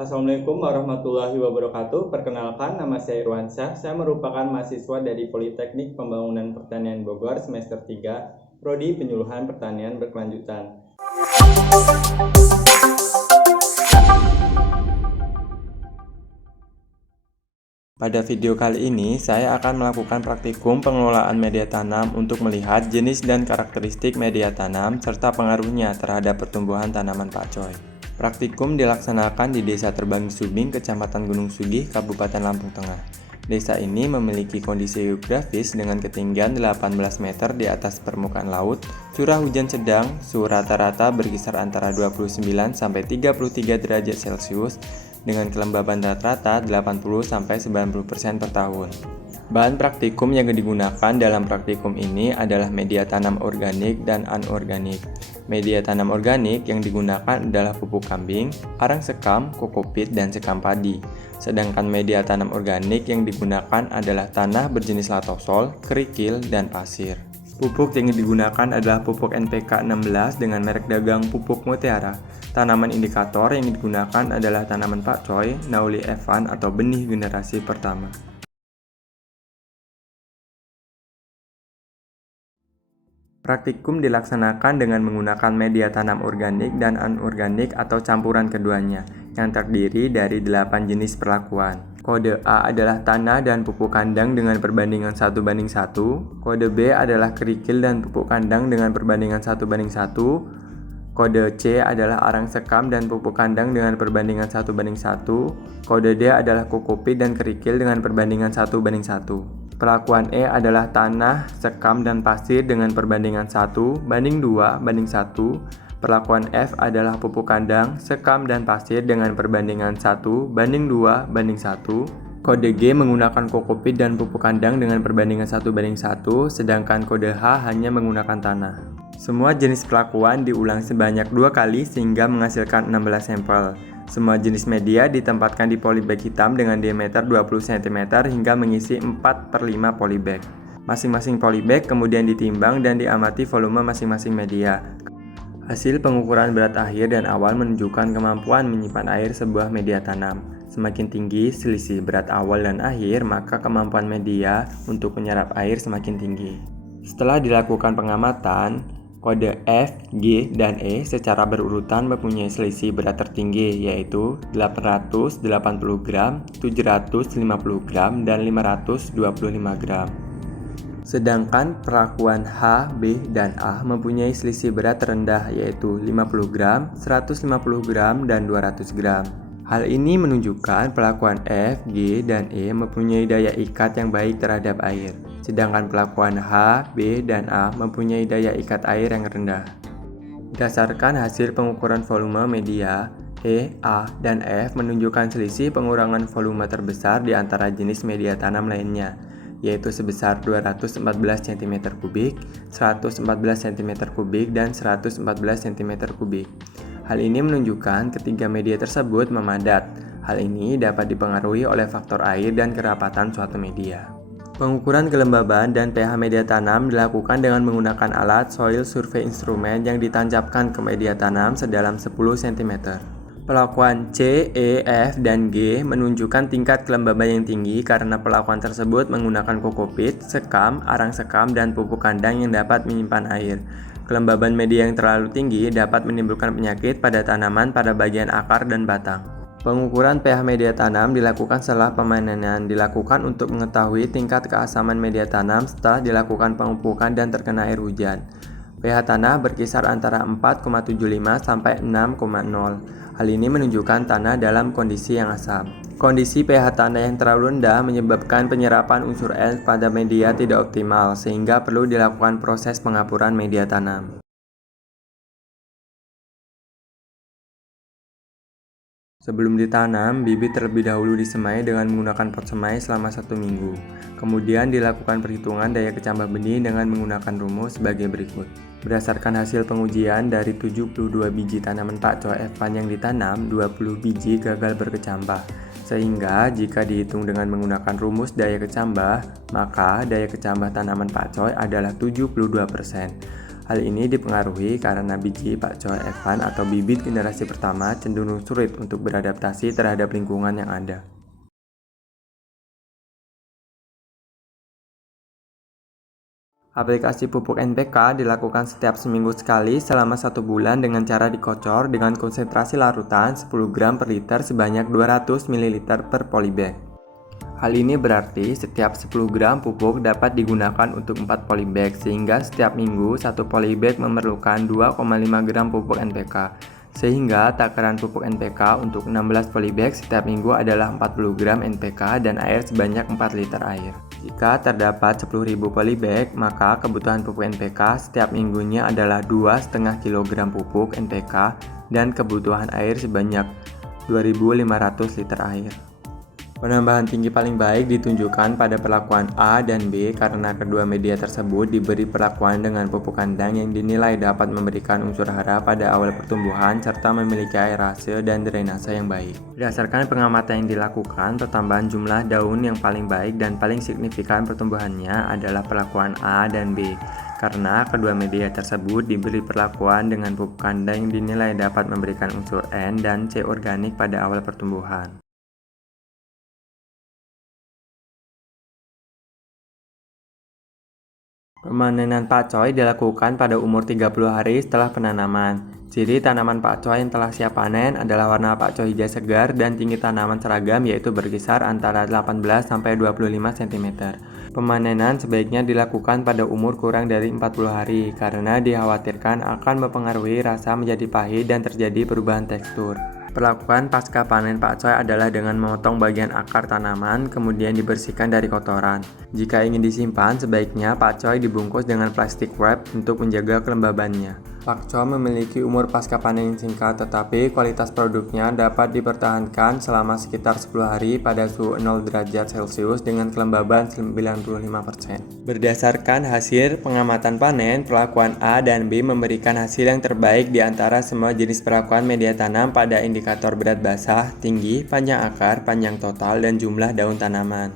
Assalamualaikum warahmatullahi wabarakatuh. Perkenalkan, nama saya Irwansyah. Saya merupakan mahasiswa dari Politeknik Pembangunan Pertanian Bogor semester 3, Prodi Penyuluhan Pertanian Berkelanjutan. Pada video kali ini, saya akan melakukan praktikum pengelolaan media tanam untuk melihat jenis dan karakteristik media tanam serta pengaruhnya terhadap pertumbuhan tanaman pakcoy. Praktikum dilaksanakan di Desa Terbang Subing, Kecamatan Gunung Sugih, Kabupaten Lampung Tengah. Desa ini memiliki kondisi geografis dengan ketinggian 18 meter di atas permukaan laut, curah hujan sedang, suhu rata-rata berkisar antara 29 sampai 33 derajat Celcius, dengan kelembaban rata-rata 80-90% per tahun. Bahan praktikum yang digunakan dalam praktikum ini adalah media tanam organik dan anorganik. Media tanam organik yang digunakan adalah pupuk kambing, arang sekam, kokopit, dan sekam padi. Sedangkan media tanam organik yang digunakan adalah tanah berjenis latosol, kerikil, dan pasir. Pupuk yang digunakan adalah pupuk NPK 16 dengan merek dagang Pupuk Mutiara. Tanaman indikator yang digunakan adalah tanaman pakcoy, Nauli Evan atau benih generasi pertama. Praktikum dilaksanakan dengan menggunakan media tanam organik dan anorganik atau campuran keduanya, yang terdiri dari 8 jenis perlakuan. Kode A adalah tanah dan pupuk kandang dengan perbandingan 1:1. Kode B adalah kerikil dan pupuk kandang dengan perbandingan 1:1. Kode C adalah arang sekam dan pupuk kandang dengan perbandingan 1:1. Kode D adalah kokopit dan kerikil dengan perbandingan 1:1. Perlakuan E adalah tanah, sekam, dan pasir dengan perbandingan 1:2:1. Perlakuan F adalah pupuk kandang, sekam, dan pasir dengan perbandingan 1:2:1. Kode G menggunakan kokopit dan pupuk kandang dengan perbandingan 1:1, sedangkan kode H hanya menggunakan tanah. Semua jenis perlakuan diulang sebanyak 2 kali sehingga menghasilkan 16 sampel. Semua jenis media ditempatkan di polybag hitam dengan diameter 20 cm hingga mengisi 4/5 polybag. Masing-masing polybag kemudian ditimbang dan diamati volume masing-masing media. Hasil pengukuran berat akhir dan awal menunjukkan kemampuan menyimpan air sebuah media tanam. Semakin tinggi selisih berat awal dan akhir, maka kemampuan media untuk menyerap air semakin tinggi. Setelah dilakukan pengamatan, kode F, G, dan E secara berurutan mempunyai selisih berat tertinggi, yaitu 880 gram, 750 gram, dan 525 gram. Sedangkan perlakuan H, B, dan A mempunyai selisih berat terendah, yaitu 50 gram, 150 gram, dan 200 gram. Hal ini menunjukkan perlakuan F, G, dan E mempunyai daya ikat yang baik terhadap air. Sedangkan perlakuan H, B, dan A mempunyai daya ikat air yang rendah. Berdasarkan hasil pengukuran volume media, E, A, dan F menunjukkan selisih pengurangan volume terbesar di antara jenis media tanam lainnya, yaitu sebesar 214 cm3, 114 cm3, dan 114 cm3. Hal ini menunjukkan ketiga media tersebut memadat. Hal ini dapat dipengaruhi oleh faktor air dan kerapatan suatu media. Pengukuran kelembaban dan pH media tanam dilakukan dengan menggunakan alat soil survey instrument yang ditancapkan ke media tanam sedalam 10 cm. Perlakuan C, E, F, dan G menunjukkan tingkat kelembaban yang tinggi karena perlakuan tersebut menggunakan kokopit, sekam, arang sekam, dan pupuk kandang yang dapat menyimpan air. Kelembaban media yang terlalu tinggi dapat menimbulkan penyakit pada tanaman pada bagian akar dan batang. Pengukuran pH media tanam dilakukan setelah pemanenan, dilakukan untuk mengetahui tingkat keasaman media tanam setelah dilakukan pemupukan dan terkena air hujan. pH tanah berkisar antara 4,75 sampai 6,0. Hal ini menunjukkan tanah dalam kondisi yang asam. Kondisi pH tanah yang terlalu rendah menyebabkan penyerapan unsur S pada media tidak optimal, sehingga perlu dilakukan proses pengapuran media tanam. Sebelum ditanam, bibit terlebih dahulu disemai dengan menggunakan pot semai selama 1 minggu. Kemudian dilakukan perhitungan daya kecambah benih dengan menggunakan rumus sebagai berikut. Berdasarkan hasil pengujian, dari 72 biji tanaman pakcoy Evan yang ditanam, 20 biji gagal berkecambah. Sehingga jika dihitung dengan menggunakan rumus daya kecambah, maka daya kecambah tanaman pakcoy adalah 72%. Hal ini dipengaruhi karena biji pakcoy Evan atau bibit generasi pertama cenderung sulit untuk beradaptasi terhadap lingkungan yang ada. Aplikasi pupuk NPK dilakukan setiap seminggu sekali selama 1 bulan dengan cara dikocor dengan konsentrasi larutan 10 gram per liter sebanyak 200 ml per polybag. Hal ini berarti setiap 10 gram pupuk dapat digunakan untuk 4 polybag sehingga setiap minggu 1 polybag memerlukan 2,5 gram pupuk NPK. Sehingga takaran pupuk NPK untuk 16 polybag setiap minggu adalah 40 gram NPK dan air sebanyak 4 liter air. Jika terdapat 10.000 polybag, maka kebutuhan pupuk NPK setiap minggunya adalah 2,5 kg pupuk NPK dan kebutuhan air sebanyak 2.500 liter air. Penambahan tinggi paling baik ditunjukkan pada perlakuan A dan B karena kedua media tersebut diberi perlakuan dengan pupuk kandang yang dinilai dapat memberikan unsur hara pada awal pertumbuhan serta memiliki aerase dan drainase yang baik. Berdasarkan pengamatan yang dilakukan, pertambahan jumlah daun yang paling baik dan paling signifikan pertumbuhannya adalah perlakuan A dan B karena kedua media tersebut diberi perlakuan dengan pupuk kandang yang dinilai dapat memberikan unsur N dan C organik pada awal pertumbuhan. Pemanenan pakcoy dilakukan pada umur 30 hari setelah penanaman. Ciri tanaman pakcoy yang telah siap panen adalah warna pakcoy hijau segar dan tinggi tanaman seragam yaitu berkisar antara 18-25 cm. Pemanenan sebaiknya dilakukan pada umur kurang dari 40 hari karena dikhawatirkan akan mempengaruhi rasa menjadi pahit dan terjadi perubahan tekstur. Perlakuan pasca panen pakcoy adalah dengan memotong bagian akar tanaman kemudian dibersihkan dari kotoran. Jika ingin disimpan, sebaiknya pakcoy dibungkus dengan plastik wrap untuk menjaga kelembabannya. Pakcoy memiliki umur pasca panen yang singkat, tetapi kualitas produknya dapat dipertahankan selama sekitar 10 hari pada suhu 0 derajat Celcius dengan kelembaban 95%. Berdasarkan hasil pengamatan panen, perlakuan A dan B memberikan hasil yang terbaik di antara semua jenis perlakuan media tanam pada indikator berat basah, tinggi, panjang akar, panjang total, dan jumlah daun tanaman.